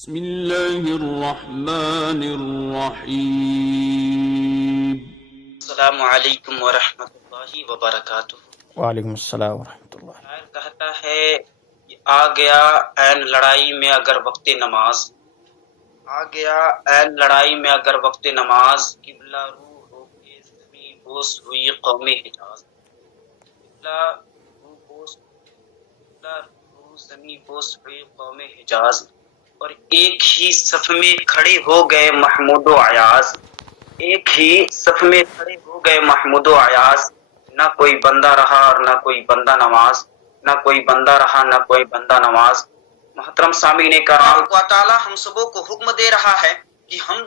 بسم اللہ الرحمن الرحیم۔ السلام علیکم ورحمۃ اللہ وبرکاتہ۔ وعلیکم السلام ورحمۃ اللہ۔ شاعر کہتا ہے کہ آ گیا عین لڑائی میں اگر وقت نماز، آ گیا عین لڑائی میں اگر وقت نماز، قبلہ روح ہو کے زمیں بوس ہوئی قوم حجاز، قبلہ روح زمیں بوس ہوئی قوم حجاز، اور ایک ہی صف میں کھڑے ہو گئے محمود و ایاز، ایک ہی صف میں کھڑے ہو گئے محمود و ایاز، نہ کوئی بندہ رہا اور نہ کوئی بندہ نماز، نہ کوئی بندہ رہا نہ کوئی بندہ نماز۔ محترم سامعین کرام، اللہ تعالیٰ ہم سبوں کو حکم دے رہا ہے کہ ہم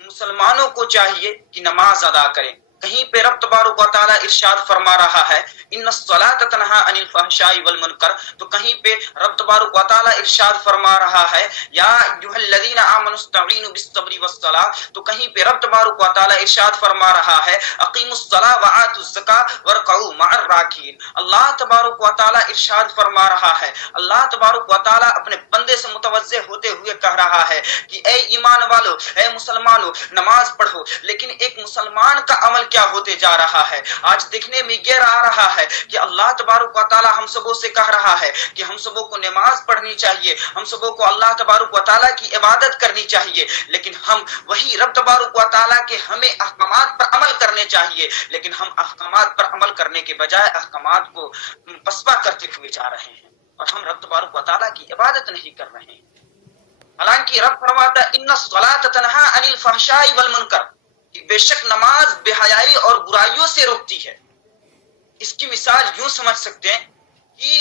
مسلمانوں کو چاہیے کہ نماز ادا کریں۔ کہیں پہ رب تبارک و تعالیٰ ارشاد فرما رہا ہے ان الصلاۃ تنہی عن الفحشاء والمنکر، تو کہیں پہ رب تبارک و تعالیٰ ارشاد فرما رہا ہے یا ایھا الذین آمنوا استعینوا بالصبر والصلاۃ، تو کہیں پہ رب تبارک و تعالیٰ ارشاد فرما رہا ہے اقیموا الصلاۃ وآتوا الزکاۃ وارکعوا مع الراکعین۔ اللہ تبارک و تعالیٰ ارشاد فرما رہا ہے، اللہ تبارک و تعالیٰ اپنے بندے سے متوجہ ہوتے ہوئے کہہ رہا ہے کہ اے ایمان والو، اے مسلمانوں، نماز پڑھو۔ لیکن ایک مسلمان کا عمل کیا ہوتے جا رہا ہے؟ آج دیکھنے میں یہ آ رہا ہے کہ اللہ تبارک و تعالیٰ ہم سبوں سے کہہ رہا ہے کہ ہم سبوں کو نماز پڑھنی چاہیے، ہم سبوں کو اللہ تبارک و تعالیٰ کی عبادت کرنی چاہیے، لیکن ہم وہی رب تبارک و تعالیٰ کے ہمیں احکامات پر عمل کرنے چاہیے، لیکن ہم احکامات پر عمل کرنے کے بجائے احکامات کو پسپا کرتے ہوئے جا رہے ہیں، اور ہم رب تبارک و تعالیٰ کی عبادت نہیں کر رہے ہیں۔ حالانکہ رب فرماتا ہے ان الصلاۃ تنہی عن الفحشاء والمنکر، کہ بے شک نماز بے حیائی اور برائیوں سے روکتی ہے۔ اس کی مثال یوں سمجھ سکتے ہیں کہ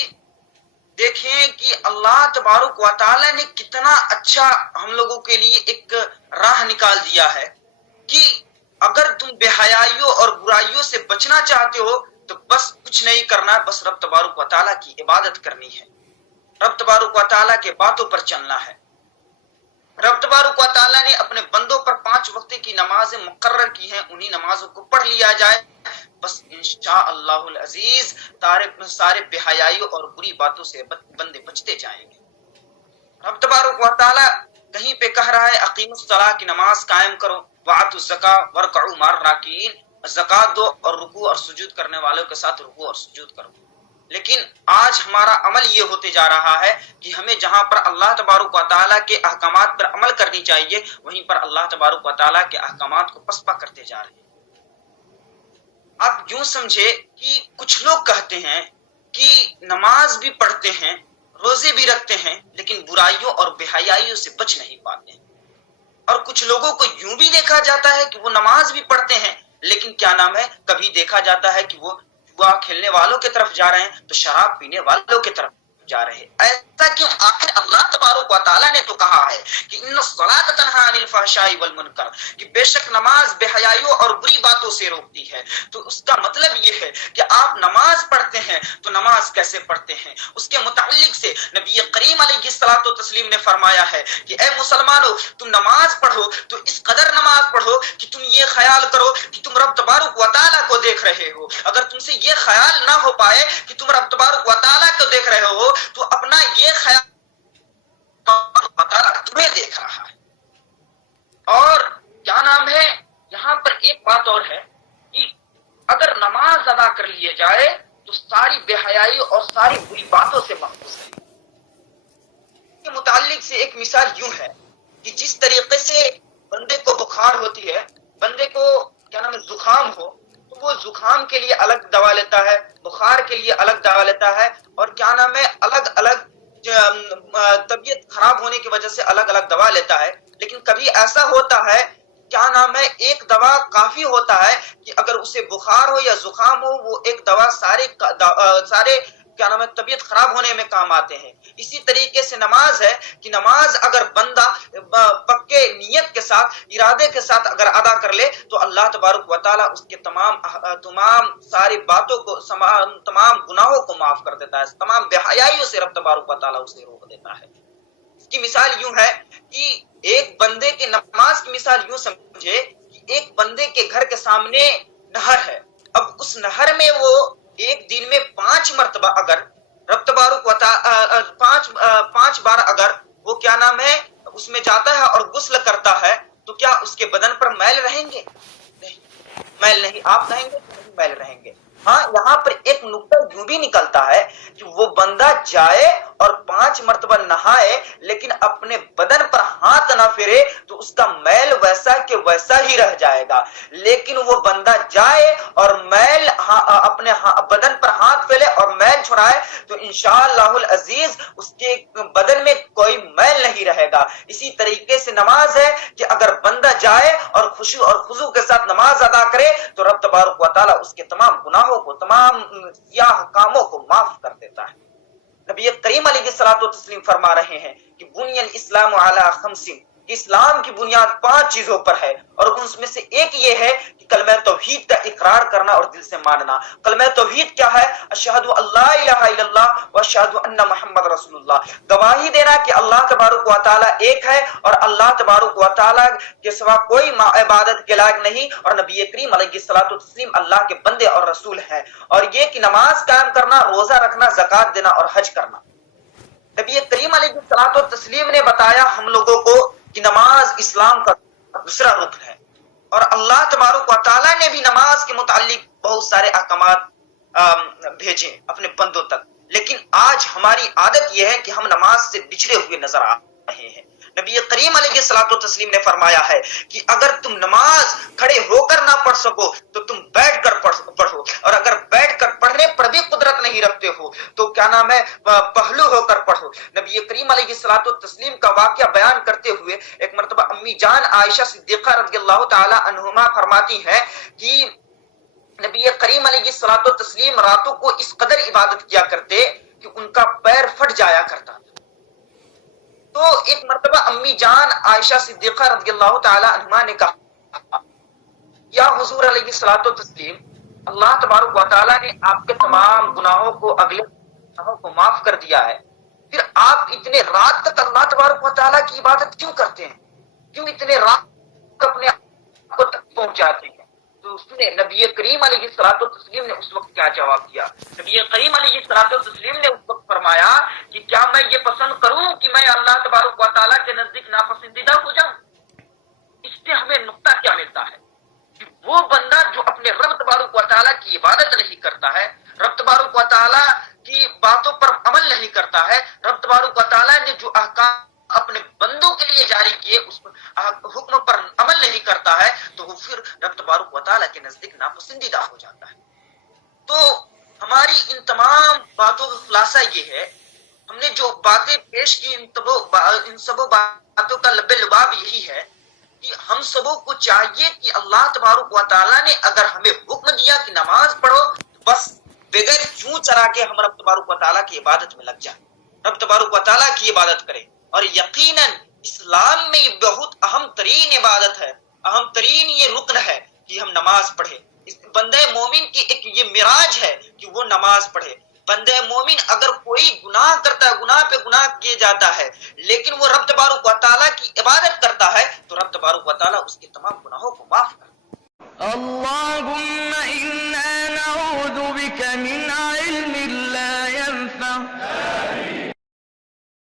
دیکھیں کہ اللہ تبارک و تعالیٰ نے کتنا اچھا ہم لوگوں کے لیے ایک راہ نکال دیا ہے کہ اگر تم بے حیائیوں اور برائیوں سے بچنا چاہتے ہو تو بس کچھ نہیں کرنا، بس رب تبارک و تعالیٰ کی عبادت کرنی ہے، رب تبارک و تعالیٰ کے باتوں پر چلنا ہے۔ رب تبارک و تعالیٰ نے اپنے بندوں پر 5 وقت کی نمازیں مقرر کی ہیں، انہی نمازوں کو پڑھ لیا جائے، بس انشاءاللہ العزیز سارے بے حیائیوں اور بری باتوں سے بندے بچتے جائیں گے۔ رب تبارک و تعالیٰ کہیں پہ کہہ رہا ہے اقیموا الصلاۃ کی نماز قائم کرو، وآتوا الزکاۃ وارکعوا مع الراکعین، زکوٰۃ دو اور رکوع اور سجود کرنے والوں کے ساتھ رکوع اور سجود کرو۔ لیکن آج ہمارا عمل یہ ہوتے جا رہا ہے کہ ہمیں جہاں پر اللہ تبارک و تعالیٰ کے احکامات پر عمل کرنی چاہیے وہیں پر اللہ تبارک و تعالیٰ کے احکامات کو پسپا کرتے جا رہے ہیں۔ آپ یوں سمجھے کہ کچھ لوگ کہتے ہیں کہ نماز بھی پڑھتے ہیں، روزے بھی رکھتے ہیں، لیکن برائیوں اور بے حیائیوں سے بچ نہیں پاتے ہیں۔ اور کچھ لوگوں کو یوں بھی دیکھا جاتا ہے کہ وہ نماز بھی پڑھتے ہیں، لیکن کیا نام ہے، کبھی دیکھا جاتا ہے کہ وہ جوا کھیلنے والوں کی طرف جا رہے ہیں تو شراب پینے والوں کی طرف جا رہے ہیں۔ ایسا کیوں؟ آخر اللہ تبارک و تعالیٰ نے تو کہا ہے کہ ان الصلاۃ تنہی عن الفحشاء والمنکر، کہ بے شک نماز بے حیائیوں اور بری باتوں سے روکتی ہے۔ تو اس کا مطلب یہ ہے کہ آپ نماز پڑھتے ہیں تو نماز کیسے پڑھتے ہیں؟ اس کے متعلق سے نبی کریم علیہ الصلوۃ والتسلیم نے فرمایا ہے کہ اے مسلمانوں، تم نماز پڑھو تو اس قدر نماز پڑھو کہ تم یہ خیال کرو کہ تم رب تبارک و تعالیٰ کو دیکھ رہے ہو۔ اگر تم سے یہ خیال نہ ہو پائے کہ تم رب تبارک و تعالیٰ کو دیکھ رہے ہو تو اپنا یہ خیال تمہیں دیکھ رہا ہے۔ اور کیا نام ہے، یہاں پر ایک بات اور ہے کہ اگر نماز ادا کر لیے جائے تو ساری بے حیائی اور ساری بری باتوں سے محفوظ ہے۔ اس کے متعلق سے ایک مثال یوں ہے کہ جس طریقے سے بندے کو بخار ہوتی ہے، بندے کو کیا نام ہے زکام ہو تو وہ زکام کے لیے الگ دوا لیتا ہے، بخار کے لیے الگ دوا لیتا ہے، اور کیا نام ہے الگ الگ طبیعت خراب ہونے کی وجہ سے الگ الگ دوا لیتا ہے۔ لیکن کبھی ایسا ہوتا ہے کیا نام ہے ایک دوا کافی ہوتا ہے کہ اگر اسے بخار ہو یا زکام ہو وہ ایک دوا سارے کیا نام ہے طبیعت خراب ہونے میں کام آتے ہیں۔ اسی طریقے سے نماز ہے کہ نماز اگر بندہ پکے نیت کے ساتھ، ارادے کے ساتھ اگر ادا کر لے تو اللہ تبارک و تعالیٰ اس کے تمام ساری باتوں کو، تمام گناہوں کو معاف کر دیتا ہے، تمام بے حیائیوں سے رب تبارک و تعالیٰ اسے روک دیتا ہے۔ اس کی مثال یوں ہے کہ ایک بندے کے نماز کی مثال یوں سمجھے کہ ایک بندے کے گھر کے سامنے نہر ہے، اب اس نہر میں وہ ایک دن میں 5 مرتبہ اگر رب تبارک و تعالیٰ 5 بار اگر وہ کیا نام ہے اس اس میں جاتا ہے اور غسل کرتا ہے تو کیا اس کے بدن پر میل رہیں گے؟ نہیں، میل نہیں. آپ کہیں گے کہ نہیں میل رہیں گے. ہاں، یہاں پر ایک نقطہ یوں بھی نکلتا ہے کہ وہ بندہ جائے اور 5 مرتبہ نہائے لیکن اپنے بدن پر ہاتھ نہ پھیرے تو اس کا میل ویسا کہ ویسا ہی رہ جائے گا. لیکن وہ بندہ جائے اور میل اپنے بدن پر ہاتھ پھیلے اور میل چھڑائے تو انشاءاللہ العزیز اس کے بدن میں کوئی میل نہیں رہے گا. اسی طریقے سے نماز ہے کہ اگر بندہ جائے اور خشوع اور خضوع کے ساتھ نماز ادا کرے تو رب تبارک و تعالیٰ اس کے تمام گناہوں کو، تمام سیاہ کاموں کو معاف کر دیتا ہے. نبی کریم علیہ الصلوۃ والتسلیم فرما رہے ہیں کہ بنی الاسلام علی 5، اسلام کی بنیاد 5 چیزوں پر ہے اور اس میں سے ایک یہ ہے کہ کلمہ توحید کا اقرار کرنا اور دل سے ماننا. کلمہ توحید کیا ہے؟ اشہد ان لا الہ الا اللہ واشہد ان محمد رسول اللہ، گواہی دینا کہ اللہ تبارک و تعالی ایک ہے اور اللہ تبارک و تعالی کے سوا کوئی عبادت کے لائق نہیں اور نبی کریم علیہ الصلوۃ والتسلیم اللہ کے بندے اور رسول ہیں، اور یہ کہ نماز قائم کرنا، روزہ رکھنا، زکوٰۃ دینا اور حج کرنا. نبی کریم علیہ الصلوۃ والتسلیم نے بتایا ہم لوگوں کو کہ نماز اسلام کا دوسرا رکن ہے، اور اللہ تبارک و تعالیٰ نے بھی نماز کے متعلق بہت سارے احکامات بھیجے اپنے بندوں تک. لیکن آج ہماری عادت یہ ہے کہ ہم نماز سے بچھڑے ہوئے نظر آ رہے ہیں. نبی کریم علیہ الصلوۃ والتسلیم نے فرمایا ہے کہ اگر تم نماز کھڑے ہو کر نہ پڑھ سکو تو تم بیٹھ کر پڑھو، اور اگر بیٹھ کر پڑھنے پر بھی قدرت نہیں رکھتے ہو تو کیا نام ہے پہلو ہو کر پڑھو. نبی کریم علیہ الصلوۃ والتسلیم کا واقعہ بیان کرتے ہوئے ایک مرتبہ امی جان عائشہ صدیقہ رضی اللہ تعالی عنہما فرماتی ہیں کہ نبی کریم علیہ الصلوۃ والتسلیم راتوں کو اس قدر عبادت کیا کرتے کہ ان کا پیر پھٹ جایا کرتا تھا. تو ایک مرتبہ امی جان عائشہ صدیقہ رضی اللہ تعالی عنہما نے کہا یا حضور علیہ الصلوۃ والتسلیم، اللہ تبارک و تعالیٰ نے آپ کے تمام گناہوں کو، اگلے گناہوں کو معاف کر دیا ہے، پھر آپ اتنے رات تک اللہ تبارک و تعالیٰ کی عبادت کیوں کرتے ہیں؟ کیوں اتنے رات تک اپنے آپ کو تک پہنچاتے ہیں؟ تو اس نے نبی کریم علیہ الصلوۃ والتسلیم نے اس وقت کیا جواب دیا؟ نبی کریم علیہ الصلوۃ والتسلیم نے اس وقت فرمایا کہ کیا میں یہ پسند کروں کہ میں اللہ تبارک و تعالیٰ کے نزدیک ناپسندیدہ ہو جاؤں؟ اس سے ہمیں نقطہ کیا ملتا ہے کہ وہ بندہ جو اپنے رب تبارک و تعالیٰ کی عبادت نہیں کرتا ہے، رب تبارک و تعالیٰ کی باتوں پر عمل نہیں کرتا ہے، رب تبارک و تعالیٰ نے جو احکام اپنے بندوں کے لیے جاری کیے اس حکم پر عمل نہیں کرتا ہے تو وہ پھر رب تبارک و تعالیٰ کے نزدیک ناپسندیدہ ہو جاتا ہے. تو ہماری ان تمام باتوں کا خلاصہ یہ ہے، ہم نے جو باتیں پیش کی ان سب باتوں کا لب لباب یہی ہے کہ ہم سبوں کو چاہیے کہ اللہ تبارک و تعالیٰ نے اگر ہمیں حکم دیا کہ نماز پڑھو تو بس بغیر چوں چرا کے ہم رب تبارک و تعالیٰ کی عبادت میں لگ جائیں، رب تبارک و تعالیٰ کی عبادت کریں. اور یقیناً اسلام میں یہ بہت اہم ترین عبادت ہے، اہم ترین یہ رکن ہے کہ ہم نماز پڑھیں. بندہ مومن کی ایک یہ معراج ہے کہ وہ نماز پڑھے. بندہ مومن اگر کوئی گناہ کرتا ہے، گناہ پہ گناہ کیے جاتا ہے، لیکن وہ رب تبارک و تعالیٰ کی عبادت کرتا ہے تو رب تبارک و تعالیٰ اس کے تمام